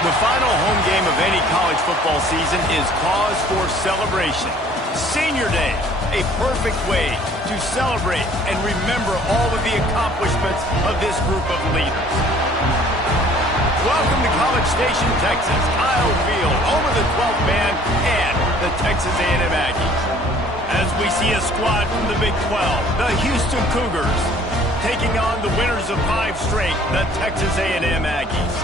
The final home game of any college football season is cause for celebration. Senior Day, a perfect way to celebrate and remember all of the accomplishments of this group of leaders. Welcome to College Station, Texas, Kyle Field, home of the 12th man and the Texas A&M Aggies. As we see a squad from the Big 12, the Houston Cougars, taking on the winners of 5 straight, the Texas A&M Aggies.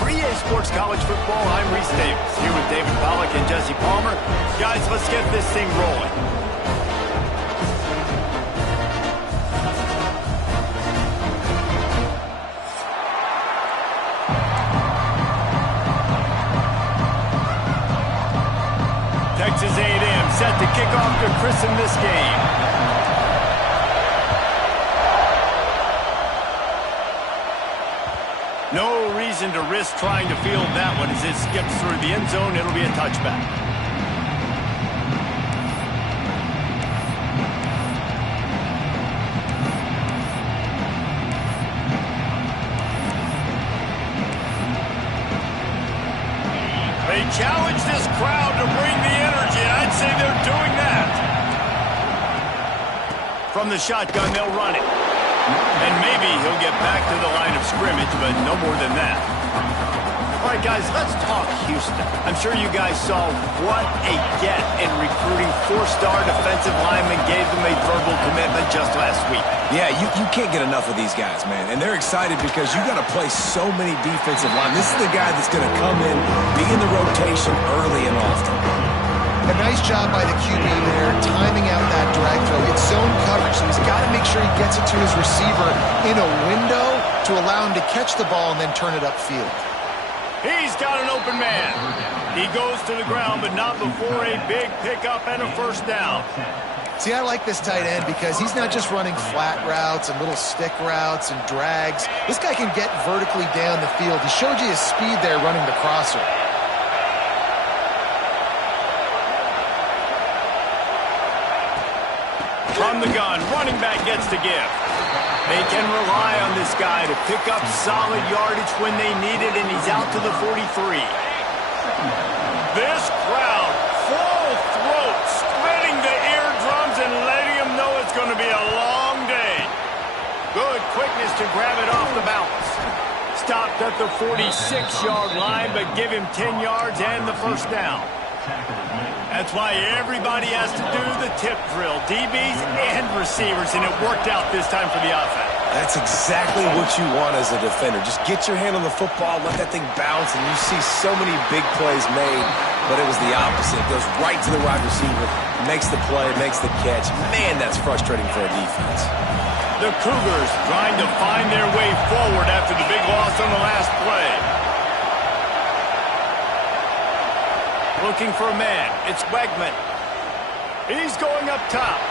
For EA Sports College Football, I'm Reese Davis, here with David Pollack and Jesse Palmer. Guys, let's get this thing rolling. Texas A&M set to kick off to christen this game. No reason to risk trying to field that one as it skips through the end zone. It'll be a touchback. They challenge this crowd to bring the energy, and I'd say they're doing that. From the shotgun, they'll run it. And maybe he'll get back to the line of scrimmage, but no more than that. All right, guys, let's talk Houston. I'm sure you guys saw what a get in recruiting 4-star defensive linemen gave them a verbal commitment just last week. Yeah, you can't get enough of these guys, man. And they're excited because you got to play so many defensive linemen. This is the guy that's going to come in, be in the rotation early and often. A nice job by the QB there, timing out that drag throw. It's zone coverage, so he's got to make sure he gets it to his receiver in a window to allow him to catch the ball and then turn it upfield. He's got an open man. He goes to the ground, but not before a big pickup and a first down. See, I like this tight end because he's not just running flat routes and little stick routes and drags. This guy can get vertically down the field. He showed you his speed there running the crosser. From the gun, running back gets to give. They can rely on this guy to pick up solid yardage when they need it, and he's out to the 43. This crowd, full throat, splitting the eardrums and letting them know it's going to be a long day. Good quickness to grab it off the bounce. Stopped at the 46-yard line, but give him 10 yards and the first down. That's why everybody has to do the tip drill, DBs and receivers, and it worked out this time for the offense. That's exactly what you want as a defender. Just get your hand on the football, let that thing bounce, and you see so many big plays made, but it was the opposite. It goes right to the wide receiver, makes the play, makes the catch. Man, that's frustrating for a defense. The Cougars trying to find their way forward after the big loss on the last play. Looking for a man. It's Wegman. He's going up top.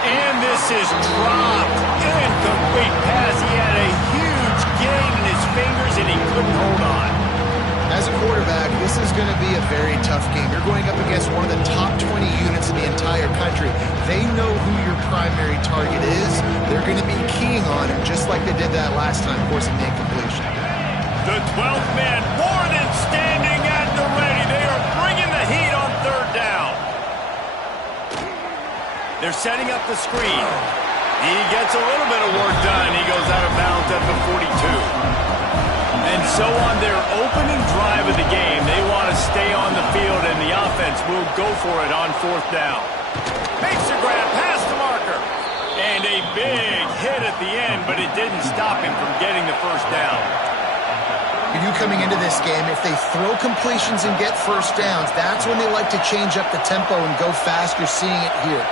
And this is dropped. Incomplete pass. He had a huge gain in his fingers, and he couldn't hold on. As a quarterback, this is going to be a very tough game. You're going up against one of the top 20 units in the entire country. They know who your primary target is. They're going to be keying on him, just like they did that last time, forcing the incompletion. The 12th man more than standing at the ready. They are bringing the heat on third down. They're setting up the screen. He gets a little bit of work done. He goes out of bounds at the 42. And so on their opening drive of the game, they want to stay on the field, and the offense will go for it on fourth down. Makes the grab past the marker. And a big hit at the end, but it didn't stop him from getting the first down. You knew coming into this game, if they throw completions and get first downs, that's when they like to change up the tempo and go fast. You're seeing it here.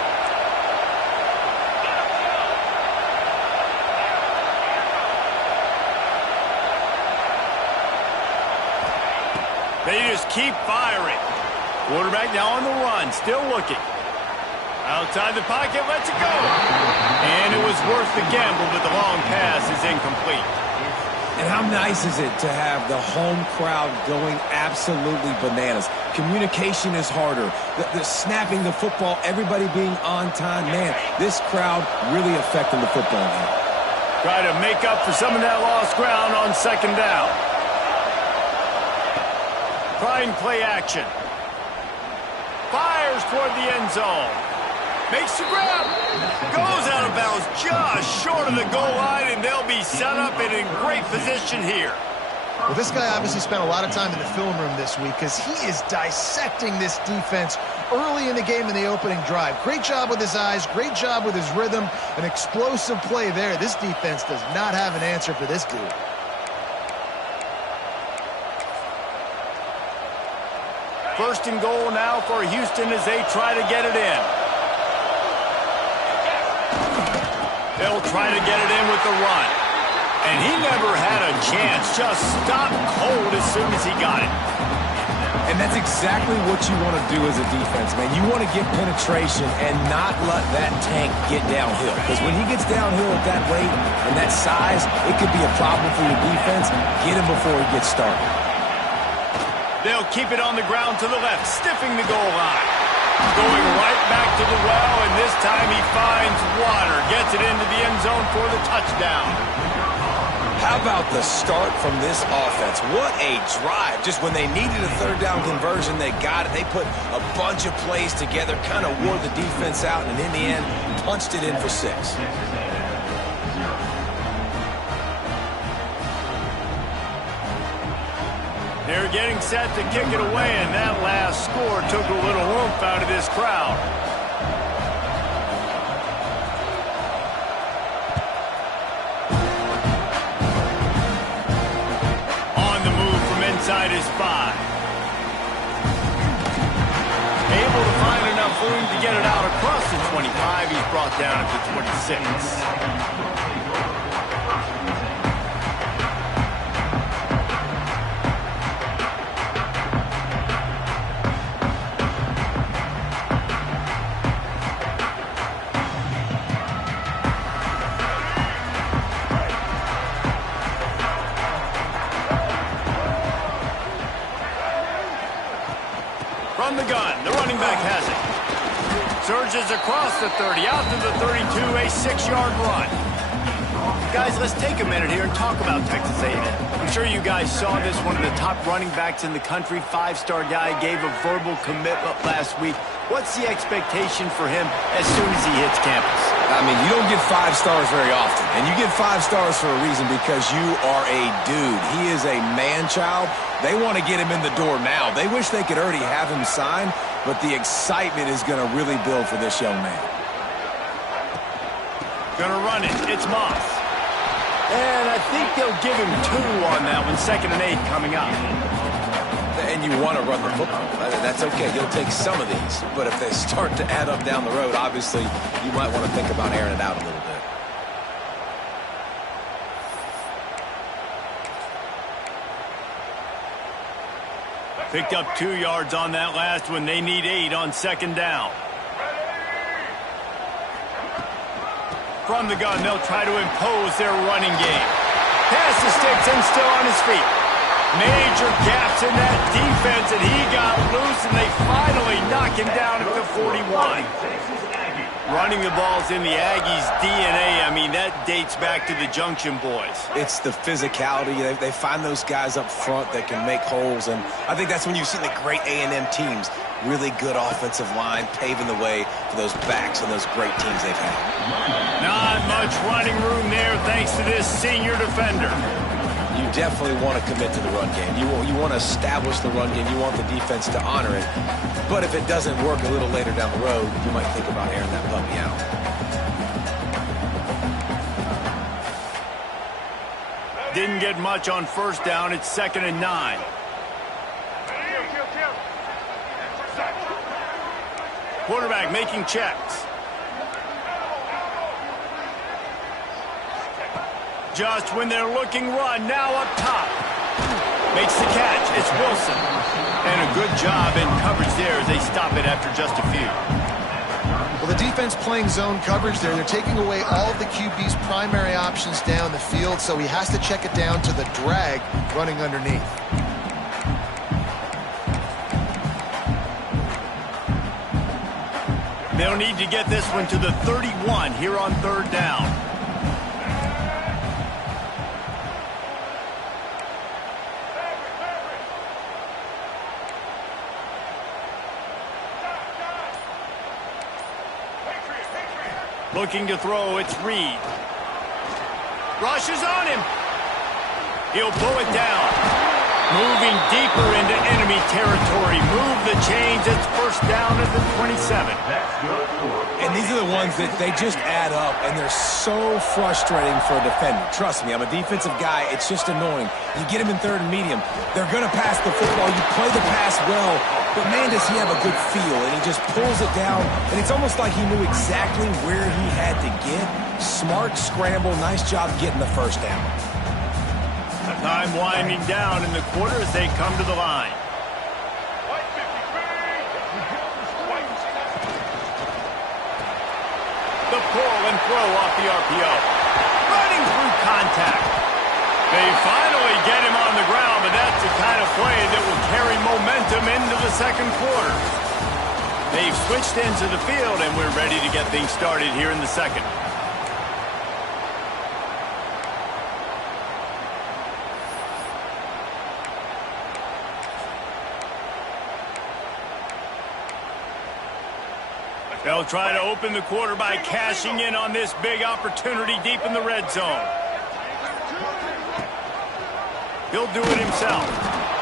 They just keep firing. Quarterback now on the run, still looking. Outside the pocket, lets it go. And it was worth the gamble, but the long pass is incomplete. And how nice is it to have the home crowd going absolutely bananas? Communication is harder. The snapping the football, everybody being on time. Man, this crowd really affecting the football game. Try to make up for some of that lost ground on second down. trying play action. Fires toward the end zone. Makes the grab. Goes out of bounds just short of the goal line, and they'll be set up and in great position here. Well, this guy obviously spent a lot of time in the film room this week because he is dissecting this defense early in the game in the opening drive. Great job with his eyes, great job with his rhythm, an explosive play there. This defense does not have an answer for this dude. First and goal now for Houston as they try to get it in. They'll try to get it in with the run. And he never had a chance. Just stopped cold as soon as he got it. And that's exactly what you want to do as a defense, man. You want to get penetration and not let that tank get downhill. Because when he gets downhill at that weight and that size, it could be a problem for your defense. Get him before he gets started. They'll keep it on the ground to the left, stiffing the goal line. Going right back to the well, and this time he finds water. Gets it into the end zone for the touchdown. How about the start from this offense? What a drive. Just when they needed a third down conversion, they got it. They put a bunch of plays together, kind of wore the defense out, and in the end, punched it in for 6. They're getting set to kick it away, and that last score took a little oomph out of this crowd. Inside his 5. Able to find enough room to get it out across the 25. He's brought down at the 26. From the gun, the running back has it. Surges across the 30, out to the 32, a 6-yard run. Guys, let's take a minute here and talk about Texas A&M. I'm sure you guys saw this, one of the top running backs in the country, 5-star guy, gave a verbal commitment last week. What's the expectation for him as soon as he hits campus? I mean, you don't get 5 stars very often, and you get 5 stars for a reason because you are a dude. He is a man-child. They want to get him in the door now. They wish they could already have him signed, but the excitement is going to really build for this young man. Gonna run it. It's Moss. And I think they'll give him 2 on that one. 2nd and 8 coming up. And you want to run the football. That's okay. You'll take some of these. But if they start to add up down the road, obviously, you might want to think about airing it out a little bit. Picked up 2 yards on that last one. They need 8 on 2nd down. From the gun, they'll try to impose their running game. Pass the sticks and still on his feet. Major gaps in that defense, and he got loose, and they finally knock him down at the 41. Running the ball's in the Aggies' DNA. I mean, that dates back to the Junction boys. It's the physicality. They find those guys up front that can make holes, and I think that's when you see the great A&M teams. Really good offensive line, paving the way for those backs and those great teams they've had. Not much running room there thanks to this senior defender. You definitely want to commit to the run game. You want to establish the run game. You want the defense to honor it. But if it doesn't work a little later down the road, you might think about airing that puppy out. Didn't get much on 1st down. It's 2nd and 9. Quarterback making checks. Just when they're looking run, now up top. Makes the catch. It's Wilson. And a good job in coverage there as they stop it after just a few. Well, the defense playing zone coverage there. They're taking away all of the QB's primary options down the field, so he has to check it down to the drag running underneath. They'll need to get this one to the 31 here on 3rd down. Looking to throw, it's Reed. Rushes on him. He'll pull it down. Moving deeper into enemy territory. Move the chains. It's first down at the 27. And these are the ones that they just add up, and they're so frustrating for a defender. Trust me, I'm a defensive guy. It's just annoying. You get him in third and medium. They're going to pass the football. You play the pass well, but man, does he have a good feel, and he just pulls it down, and it's almost like he knew exactly where he had to get. Smart scramble. Nice job getting the first down. Time winding down in the quarter as they come to the line. The pull and throw off the RPO. Running through contact. They finally get him on the ground, but that's the kind of play that will carry momentum into the second quarter. They've switched ends of the field, and we're ready to get things started here in the second. They'll try to open the quarter by cashing in on this big opportunity deep in the red zone. He'll do it himself.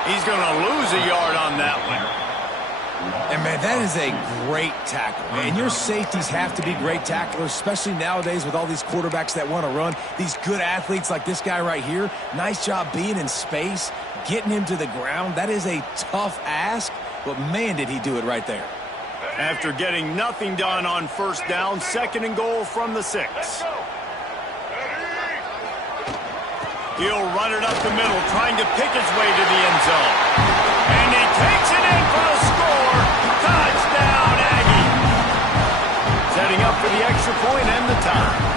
He's going to lose a yard on that one. And, man, that is a great tackle. And your safeties have to be great tacklers, especially nowadays with all these quarterbacks that want to run. These good athletes like this guy right here, nice job being in space, getting him to the ground. That is a tough ask, but, man, did he do it right there. After getting nothing done on first down, second and goal from the 6. He'll run it up the middle, trying to pick his way to the end zone. And he takes it in for a score. Touchdown, Aggie. Setting up for the extra point and the tie.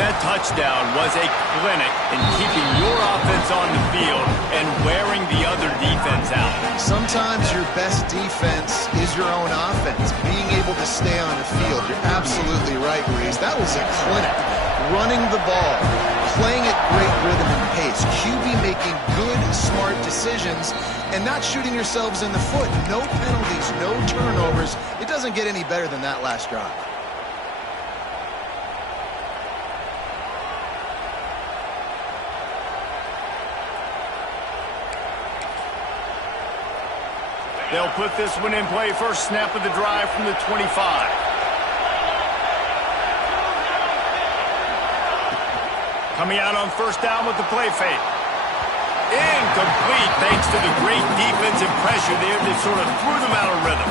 That touchdown was a clinic in keeping your offense on the field and wearing the other defense out. Sometimes your best defense is your own offense, being able to stay on the field. You're absolutely right, Reese. That was a clinic. Running the ball, playing at great rhythm and pace. QB making good, smart decisions and not shooting yourselves in the foot. No penalties, no turnovers. It doesn't get any better than that last drive. They'll put this one in play. First snap of the drive from the 25. Coming out on first down with the play fake. Incomplete thanks to the great defensive pressure there that sort of threw them out of rhythm.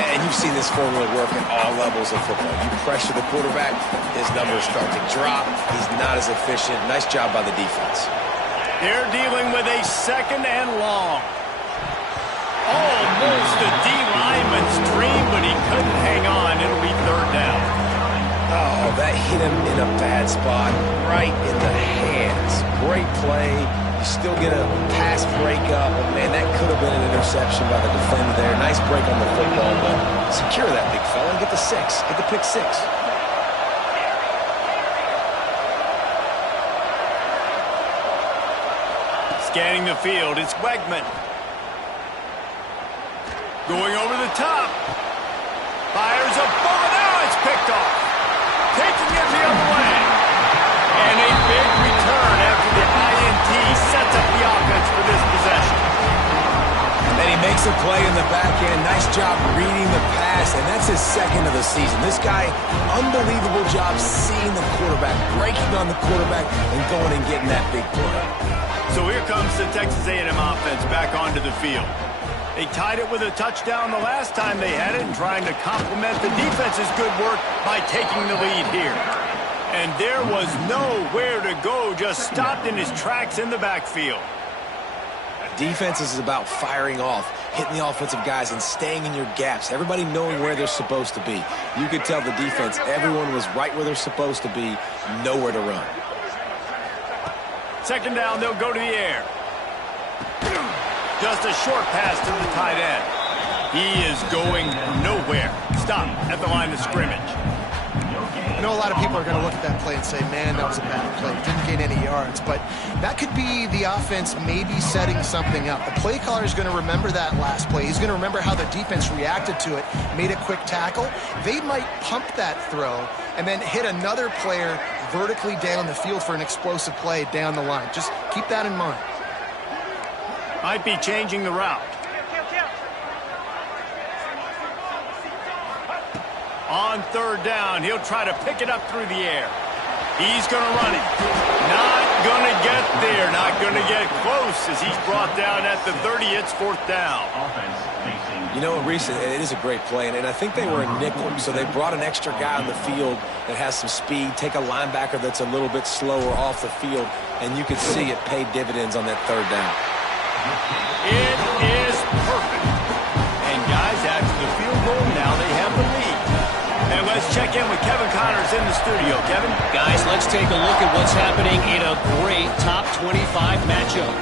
And you've seen this formula work at all levels of football. You pressure the quarterback, his numbers start to drop. He's not as efficient. Nice job by the defense. They're dealing with a second and long. Almost a D-lineman's dream, but he couldn't hang on. It'll be third down. Oh, that hit him in a bad spot, right in the hands. Great play. You still get a pass breakup. But, man, that could have been an interception by the defender there. Nice break on the football, but secure that big fella and get the 6. Get the pick 6. Scanning the field, it's Wegman. Going over the top. Fires a bullet. Now it's picked off. Taking it the other way. And a big return after the INT sets up the offense for this possession. And he makes a play in the back end. Nice job reading the pass, and that's his second of the season. This guy, unbelievable job seeing the quarterback, breaking on the quarterback, and going and getting that big play. So here comes the Texas A&M offense back onto the field. They tied it with a touchdown the last time they had it and trying to complement the defense's good work by taking the lead here. And there was nowhere to go, just stopped in his tracks in the backfield. Defense is about firing off, hitting the offensive guys and staying in your gaps. Everybody knowing where they're supposed to be. You could tell the defense, everyone was right where they're supposed to be, nowhere to run. Second down, they'll go to the air. Just a short pass to the tight end. He is going nowhere. Stop at the line of scrimmage. I know a lot of people are going to look at that play and say, man, that was a bad play. Didn't gain any yards. But that could be the offense maybe setting something up. The play caller is going to remember that last play. He's going to remember how the defense reacted to it, made a quick tackle. They might pump that throw and then hit another player vertically down the field for an explosive play down the line. Just keep that in mind. Might be changing the route. On third down, he'll try to pick it up through the air. He's going to run it. Not going to get there. Not going to get close as he's brought down at the 30. It's fourth down. You know, Reese, it is a great play, and I think they were a nickel, so they brought an extra guy on the field that has some speed, take a linebacker that's a little bit slower off the field, and you could see it paid dividends on that third down. It is perfect. And guys, after the field goal, now they have the lead. And let's check in with Kevin Connors in the studio. Kevin? Guys, let's take a look at what's happening in a great top 25 matchup.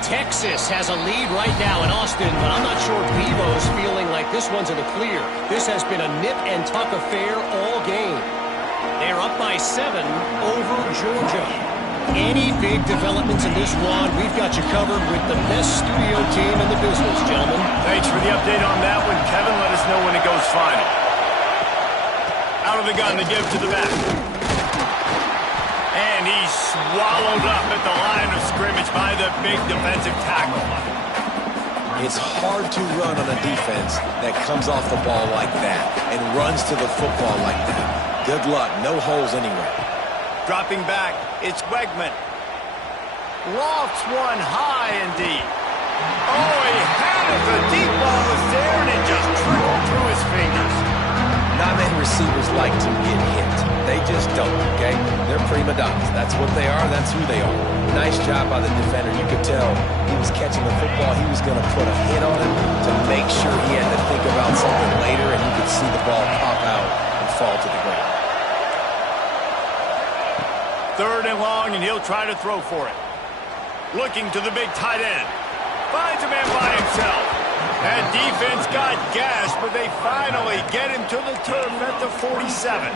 Texas has a lead right now in Austin, but I'm not sure Bevo's feeling like this one's in the clear. This has been a nip-and-tuck affair all game. They're up by 7 over Georgia. Any big developments in this one, we've got you covered with the best studio team in the business, gentlemen. Thanks for the update on that one, Kevin. Let us know when it goes final. Out of the gun to give to the back. And he's swallowed up at the line of scrimmage by the big defensive tackle. It's hard to run on a defense that comes off the ball like that and runs to the football like that. Good luck. No holes anywhere. Dropping back, it's Wegman. Lofts one high and deep. Oh, he had it. The deep ball was there, and it just trickled through his fingers. Not many receivers like to get hit. They just don't, okay? They're prima donnas. That's what they are. That's who they are. Nice job by the defender. You could tell he was catching the football. He was going to put a hit on him to make sure he had to think about something later, and you could see the ball pop out and fall to the ground. Third and long, and he'll try to throw for it. Looking to the big tight end. Finds a man by himself. That defense got gashed, but they finally get him to the turf at the 47.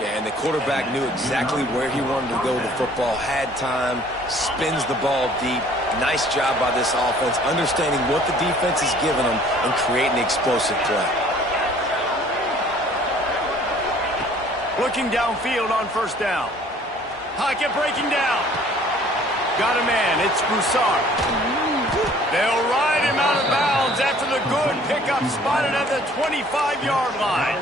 Yeah, and the quarterback knew exactly where he wanted to go with the football, had time, spins the ball deep. Nice job by this offense, understanding what the defense is giving them and creating an explosive play. Looking downfield on first down. Pocket breaking down. Got a man. It's Broussard. They'll ride him out of bounds after the good pickup spotted at the 25-yard line.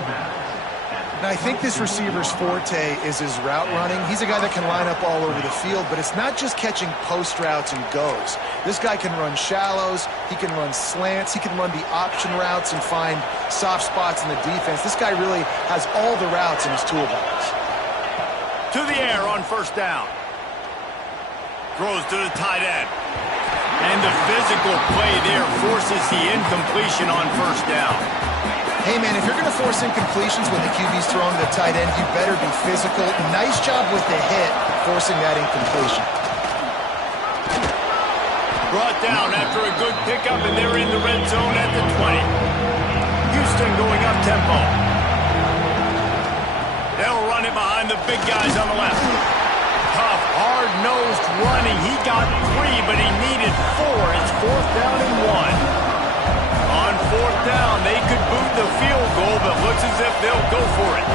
Now, I think this receiver's forte is his route running. He's a guy that can line up all over the field, but it's not just catching post routes and goes. This guy can run shallows, he can run slants, he can run the option routes and find soft spots in the defense. This guy really has all the routes in his toolbox. To the air on first down. Throws to the tight end. And the physical play there forces the incompletion on first down. Hey, man, if you're going to force incompletions when the QB's throwing to the tight end, you better be physical. Nice job with the hit, forcing that incompletion. Brought down after a good pickup, and they're in the red zone at the 20. Houston going up tempo. They'll run it behind the big guys on the left. Tough, hard-nosed running. He got 3, but he needed 4. It's fourth down and 1. On fourth down, they could boot the field goal, but looks as if they'll go for it.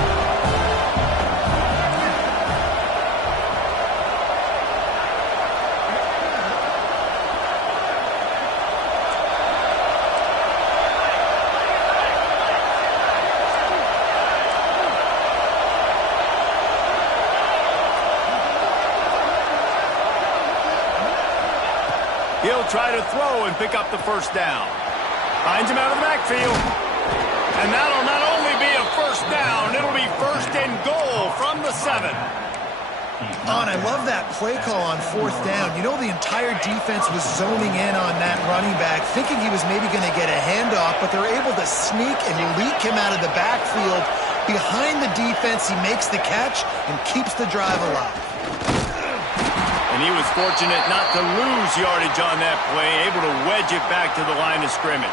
He'll try to throw and pick up the first down. Finds him out of the backfield. And that'll not only be a first down, it'll be first and goal from the 7. And I love that play call on fourth down. You know, the entire defense was zoning in on that running back, thinking he was maybe going to get a handoff, but they're able to sneak and leak him out of the backfield. Behind the defense, he makes the catch and keeps the drive alive. And he was fortunate not to lose yardage on that play, able to wedge it back to the line of scrimmage.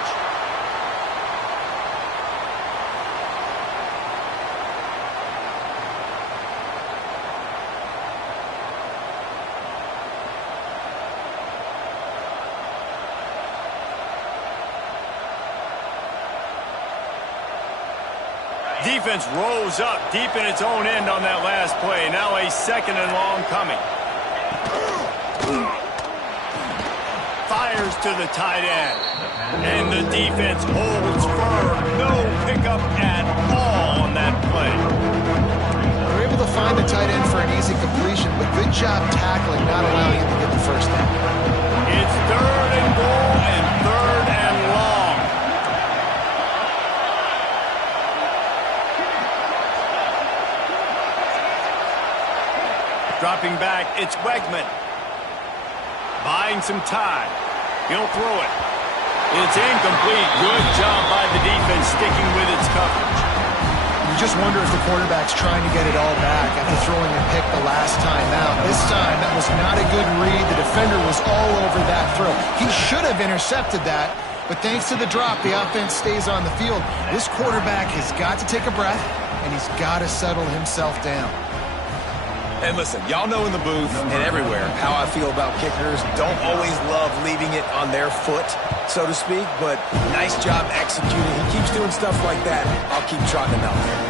Defense rose up deep in its own end on that last play. Now a 2nd and long coming. Fires to the tight end. And the defense holds firm. No pickup at all on that play. They're able to find the tight end for an easy completion, but good job tackling, not allowing him to get the first down. It's 3rd and goal and 3rd and long. Dropping back, it's Wegman. Buying some time. He'll throw it. It's incomplete. Good job by the defense sticking with its coverage. You just wonder if the quarterback's trying to get it all back after throwing a pick the last time out. This time, that was not a good read. The defender was all over that throw. He should have intercepted that, but thanks to the drop, the offense stays on the field. This quarterback has got to take a breath, and he's got to settle himself down. And listen, y'all know in the booth and everywhere how I feel about kickers. Don't always love leaving it on their foot, so to speak, but nice job executing. He keeps doing stuff like that. I'll keep trotting him out there.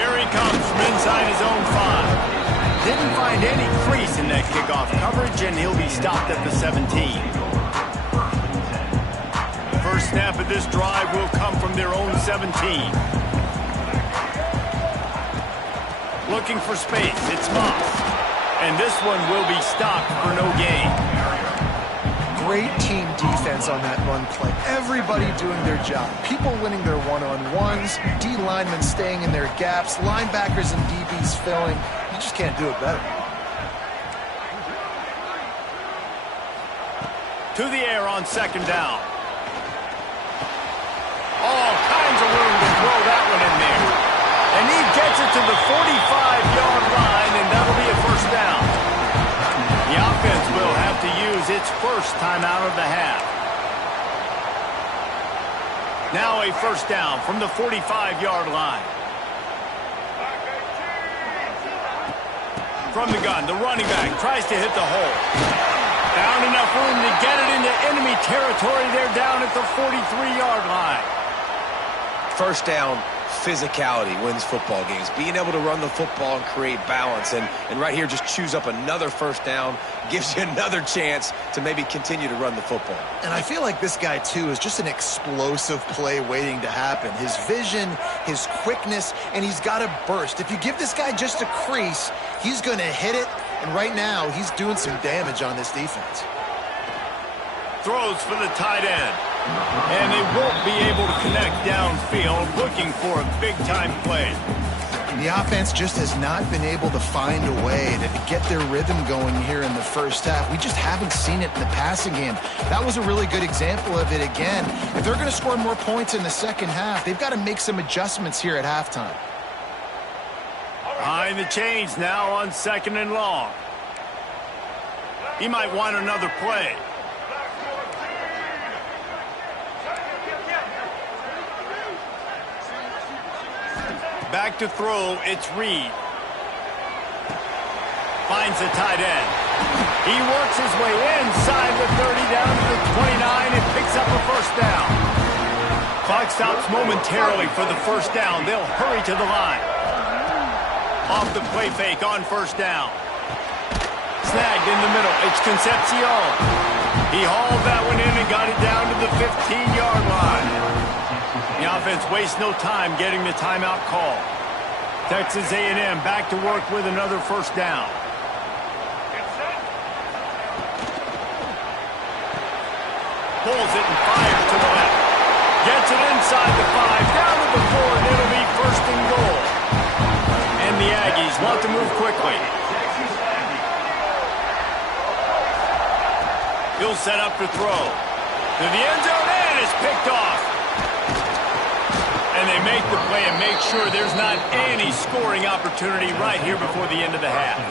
Here he comes from inside his own 5. Didn't find any crease in that kickoff coverage, and he'll be stopped at the 17. First snap of this drive will come from their own 17. Looking for space, it's Moss. And this one will be stopped for no gain. Great team defense on that run play. Everybody doing their job. People winning their one-on-ones, D linemen staying in their gaps, linebackers and DBs filling. You just can't do it better. To the air on 2nd down. All kinds of room to throw that one in there. And he gets it to the 45-yard line, and that'll be a first down. The offense will have to use its first timeout of the half. Now a first down from the 45-yard line. From the gun, the running back tries to hit the hole. Found enough room to get it into enemy territory. They're down at the 43-yard line. First down, physicality wins football games. Being able to run the football and create balance. And right here, just choose up another first down. Gives you another chance to maybe continue to run the football. And I feel like this guy, too, is just an explosive play waiting to happen. His vision, his quickness, and he's got a burst. If you give this guy just a crease, he's going to hit it. And right now, he's doing some damage on this defense. Throws for the tight end. And they won't be able to connect downfield, looking for a big-time play. The offense just has not been able to find a way to get their rhythm going here in the first half. We just haven't seen it in the passing game. That was a really good example of it again. If they're going to score more points in the second half, they've got to make some adjustments here at halftime. Behind the chains now on 2nd and long. He might want another play. Back to throw, it's Reed. Finds the tight end. He works his way inside the 30 down to the 29 and picks up a first down. Clock stops momentarily for the first down. They'll hurry to the line. Off the play fake on first down. Snagged in the middle. It's Concepcion. He hauled that one in and got it down to the 15-yard line. The offense wastes no time getting the timeout call. Texas A&M back to work with another first down. Pulls it and fires to the left. Gets it inside the 5, down to the 4, and it'll be first and goal. And the Aggies want to move quickly. He'll set up to throw. To the end zone, and it's picked off. And they make the play and make sure there's not any scoring opportunity right here before the end of the half.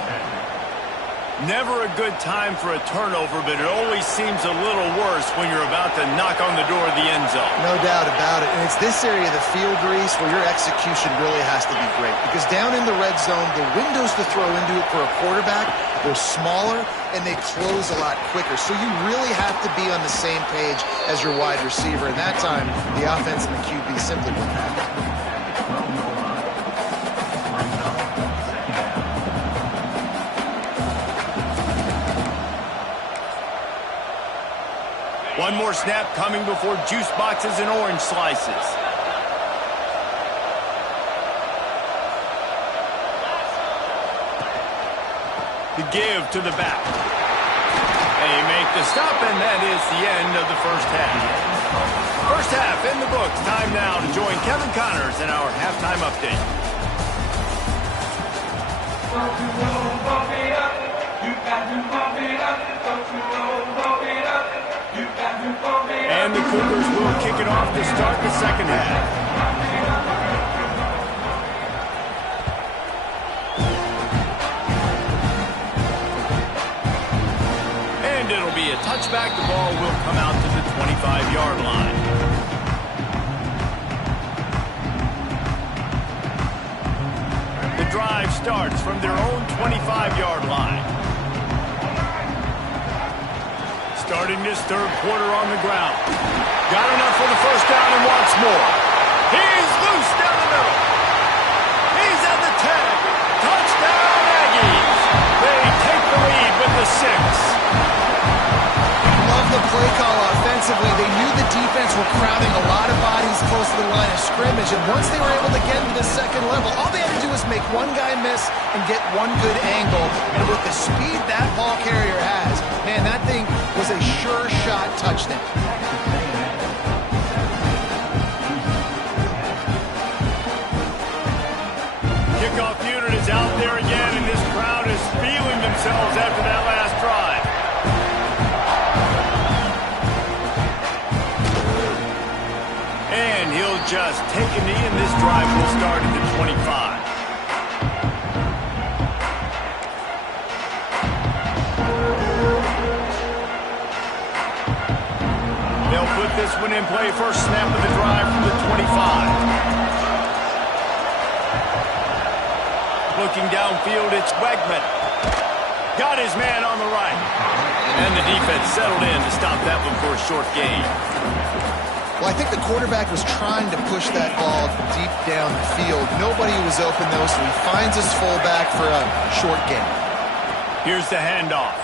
Never a good time for a turnover, but it always seems a little worse when you're about to knock on the door of the end zone. No doubt about it. And it's this area of the field, Reese, where your execution really has to be great. Because down in the red zone, the windows to throw into it for a quarterback, they're smaller and they close a lot quicker. So you really have to be on the same page as your wide receiver. And that time, the offense and the QB simply wouldn't have it. One more snap coming before juice boxes and orange slices. The give to the back. They make the stop, and that is the end of the first half. First half in the books. Time now to join Kevin Connors in our halftime update. And the Cougars will kick it off to start the second half. It'll be a touchback. The ball will come out to the 25-yard line. The drive starts from their own 25-yard line. Starting this third quarter on the ground. Got enough for the first down and wants more. He's loose down the middle. He's at the 10. Touchdown, Aggies. They take the lead with the 6. The play call offensively, they knew the defense were crowding a lot of bodies close to the line of scrimmage, and once they were able to get into the second level, all they had to do was make one guy miss and get one good angle, and with the speed that ball carrier has, man, that thing was a sure shot touchdown. Kickoff unit is out there again, and this crowd is feeling themselves after that last drive. And he'll just take a knee, and this drive will start at the 25. They'll put this one in play. First snap of the drive from the 25. Looking downfield, it's Wegman. Got his man on the right. And the defense settled in to stop that one for a short gain. Well, I think the quarterback was trying to push that ball deep down the field. Nobody was open, though, so he finds his fullback for a short gain. Here's the handoff.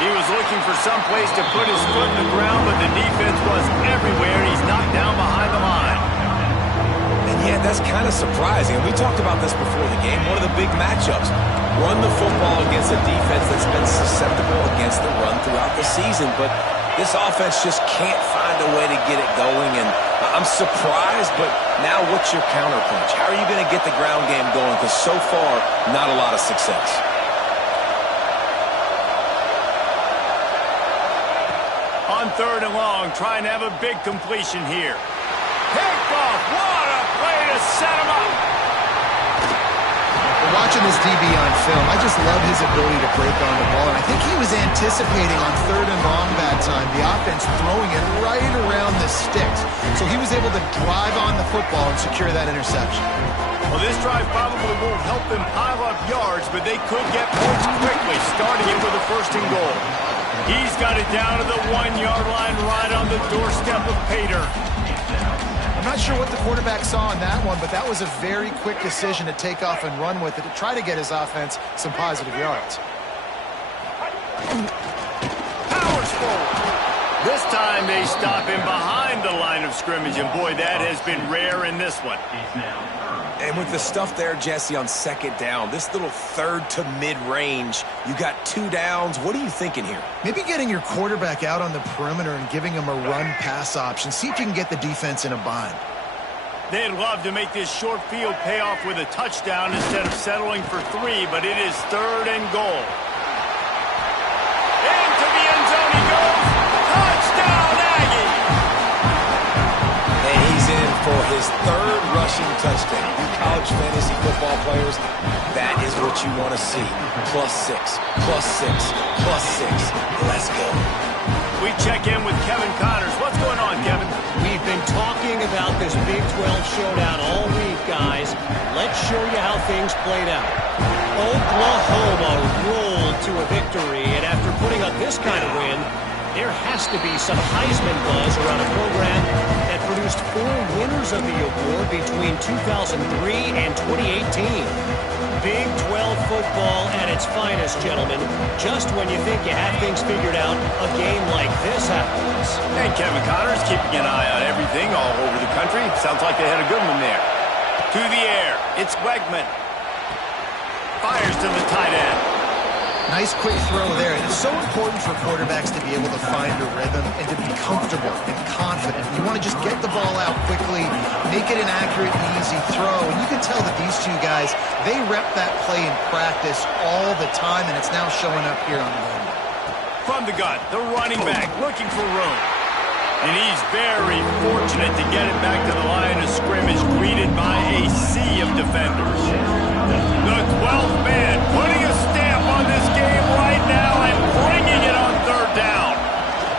He was looking for some place to put his foot in the ground, but the defense was everywhere. He's knocked down behind the line. And yeah, that's kind of surprising. And we talked about this before the game. One of the big matchups. Run the football against a defense that's been susceptible against the run throughout the season. But this offense just can't find a way to get it going, and I'm surprised, but now what's your counterpunch? How are you going to get the ground game going? Because so far, not a lot of success. On third and long, trying to have a big completion here. Picked off. What a play to set him up. Watching this DB on film, I just love his ability to break on the ball. And I think he was anticipating on third and long that time, the offense throwing it right around the sticks. So he was able to drive on the football and secure that interception. Well, this drive probably won't help them pile up yards, but they could get points quickly, starting it with a first and goal. He's got it down to the 1-yard line right on the doorstep of Pater. I'm not sure what the quarterback saw on that one, but that was a very quick decision to take off and run with it to try to get his offense some positive yards. Powers forward. This time they stop him behind the line of scrimmage, and boy, that has been rare in this one. And with the stuff there, Jesse, on second down, this little third to mid-range, you got 2 downs. What are you thinking here? Maybe getting your quarterback out on the perimeter and giving him a run-pass option. See if you can get the defense in a bind. They'd love to make this short field pay off with a touchdown instead of settling for 3, but it is third and goal. Into the end zone he goes. Touchdown, Aggie! And he's in for his third rushing touchdown. You college fantasy football players, that is what you want to see. +6, +6, +6. Let's go. We check in with Kevin Connors. What's going on, Kevin? We've been talking about this Big 12 showdown all week, guys. Let's show you how things played out. Oklahoma rolled to a victory, and after putting up this kind of win, there has to be some Heisman buzz around a program that produced 4 winners of the award between 2003 and 2018. Big 12 football at its finest, gentlemen. Just when you think you have things figured out, a game like this happens. And Kevin Connor's keeping an eye on everything all over the country. Sounds like they had a good one there. To the air, it's Wegman. Fires to the tight end. Nice quick throw there. And it's so important for quarterbacks to be able to find a rhythm and to be comfortable and confident. You want to just get the ball out quickly, make it an accurate and easy throw. And you can tell that these two guys, they rep that play in practice all the time, and it's now showing up here on the field. From the gun, the running back looking for room. And he's very fortunate to get it back to the line of scrimmage, greeted by a sea of defenders. The 12th man putting a stamp on this game right now and bringing it on third down.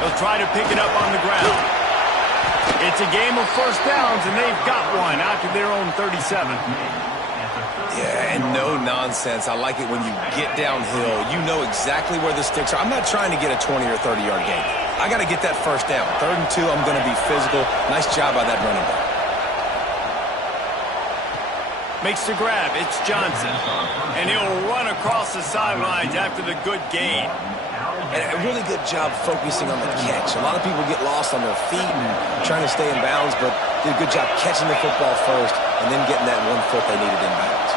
They'll try to pick it up on the ground. It's a game of first downs, and they've got one out to their own 37. Yeah, and no nonsense. I like it when you get downhill. You know exactly where the sticks are. I'm not trying to get a 20 or 30-yard gain. I got to get that first down. 3rd and 2, I'm going to be physical. Nice job by that running back. Makes the grab. It's Johnson. And he'll run across the sidelines after the good gain. And a really good job focusing on the catch. A lot of people get lost on their feet and trying to stay in bounds, but did a good job catching the football first and then getting that 1 foot they needed in bounds.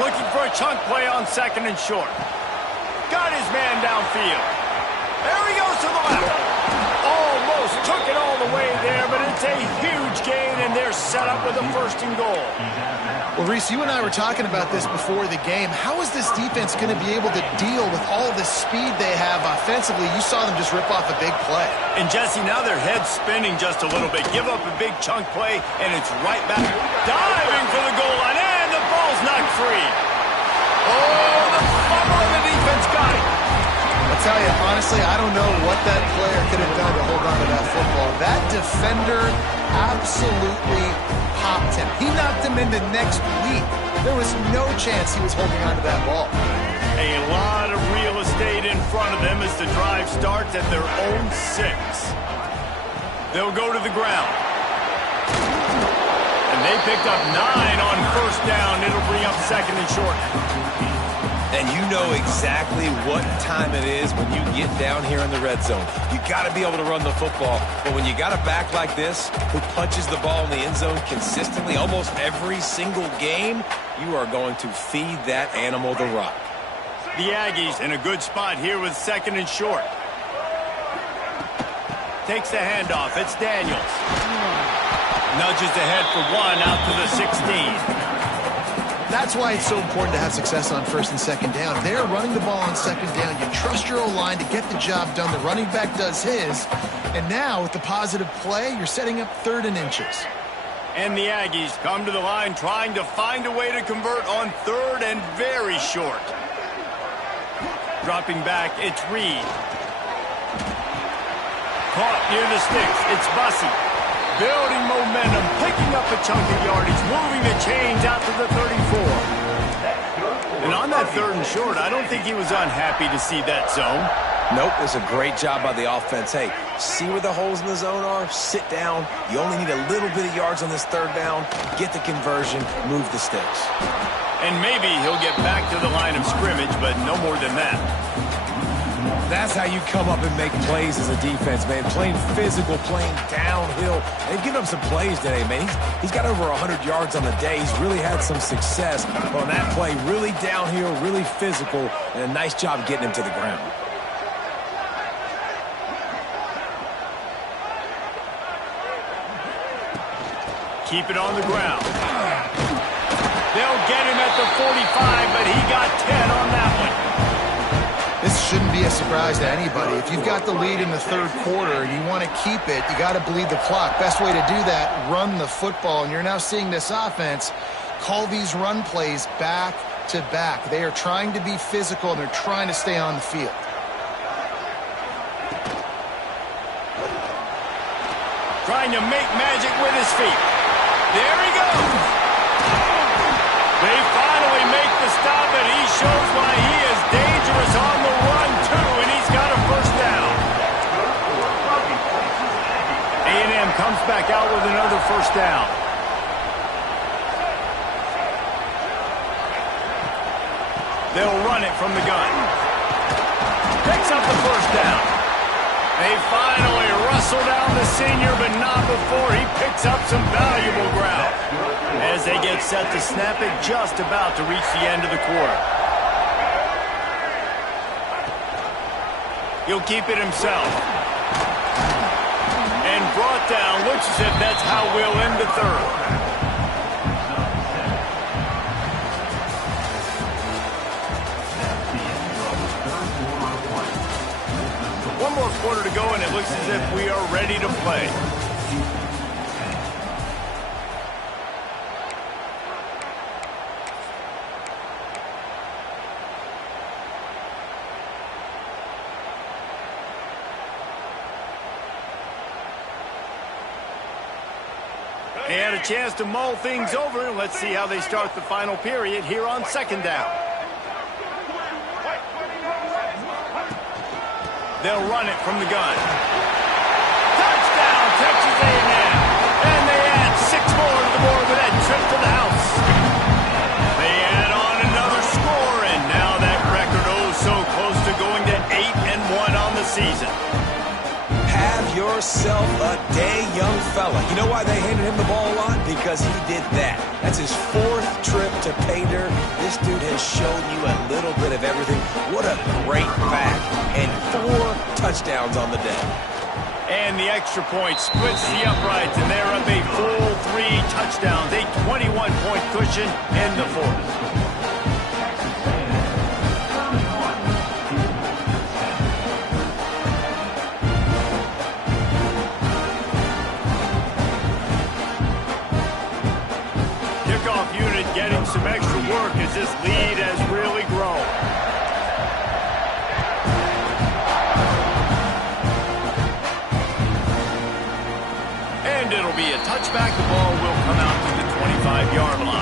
Looking for a chunk play on 2nd and short. Got his man downfield. There he goes to the left. Almost took it all the way there, but it's a huge gain, and they're set up with a 1st and goal. Well, Reese, you and I were talking about this before the game. How is this defense going to be able to deal with all the speed they have offensively? You saw them just rip off a big play. And, Jesse, now their head's spinning just a little bit. Give up a big chunk play, and it's right back. Diving for the goal line, and the ball's knocked free. Oh, the fumble, and the defense got it. I'll tell you, honestly, I don't know what that player could have done to hold on to that football. That defender absolutely popped him. He knocked him into next week. There was no chance he was holding on to that ball. A lot of real estate in front of them as the drive starts at their own 6. They'll go to the ground. And they picked up 9 on 1st down. It'll bring up 2nd and short. And you know exactly what time it is when you get down here in the red zone. You got to be able to run the football. But when you got a back like this who punches the ball in the end zone consistently almost every single game, you are going to feed that animal the rock. The Aggies in a good spot here with 2nd and short. Takes the handoff. It's Daniels. Nudges ahead for 1 out to the 16. That's why it's so important to have success on 1st and 2nd down. They're running the ball on 2nd down. You trust your O-line to get the job done. The running back does his. And now, with the positive play, you're setting up 3rd and inches. And the Aggies come to the line trying to find a way to convert on 3rd and very short. Dropping back, it's Reed. Caught near the sticks. It's Bussey. Building momentum, picking up a chunk of yardage, moving the chains out to the 34. And on that 3rd and short, I don't think he was unhappy to see that zone. Nope, it's a great job by the offense. Hey, see where the holes in the zone are? Sit down. You only need a little bit of yards on this 3rd down. Get the conversion, move the sticks. And maybe he'll get back to the line of scrimmage, but no more than that. That's how you come up and make plays as a defense, man. Playing physical, playing downhill. They've given him some plays today, man. He's got over 100 yards on the day. He's really had some success on that play. Really downhill, really physical, and a nice job getting him to the ground. Keep it on the ground. They'll get him at the 45, but he got 10 on that one. This shouldn't be a surprise to anybody. If you've got the lead in the 3rd quarter and you want to keep it, you got to bleed the clock. Best way to do that, run the football. And you're now seeing this offense call these run plays back to back. They are trying to be physical, and they're trying to stay on the field. Trying to make magic with his feet. There he goes. They finally make the stop, and he shows why he is dangerous on the run, too, and he's got a 1st down. A&M comes back out with another first down. They'll run it from the gun. Picks up the first down. They finally wrestle down the senior, but not before he picks up some valuable ground. As they get set to snap it, just about to reach the end of the quarter. He'll keep it himself. And brought down. Looks as if that's how we'll end the third. One more quarter to go, and it looks as if we are ready to play. They had a chance to mull things over. Let's see how they start the final period here on second down. They'll run it from the gun. Touchdown, Texas A&M. And they add 6 more to the board with that trip to the house. They add on another score, and now that record so close to going to 8-1 on the season. Have yourself a day, young fella. You know why they handed him the ball a lot? Because he did that. That's his 4th trip to pay dirt. This dude has shown you a little bit of everything. What a great back. And 4 touchdowns on the day. And the extra point splits the uprights, and they're up a full 3 touchdowns. A 21-point cushion in the 4th. Getting some extra work as this lead has really grown. And it'll be a touchback. The ball will come out to the 25-yard line.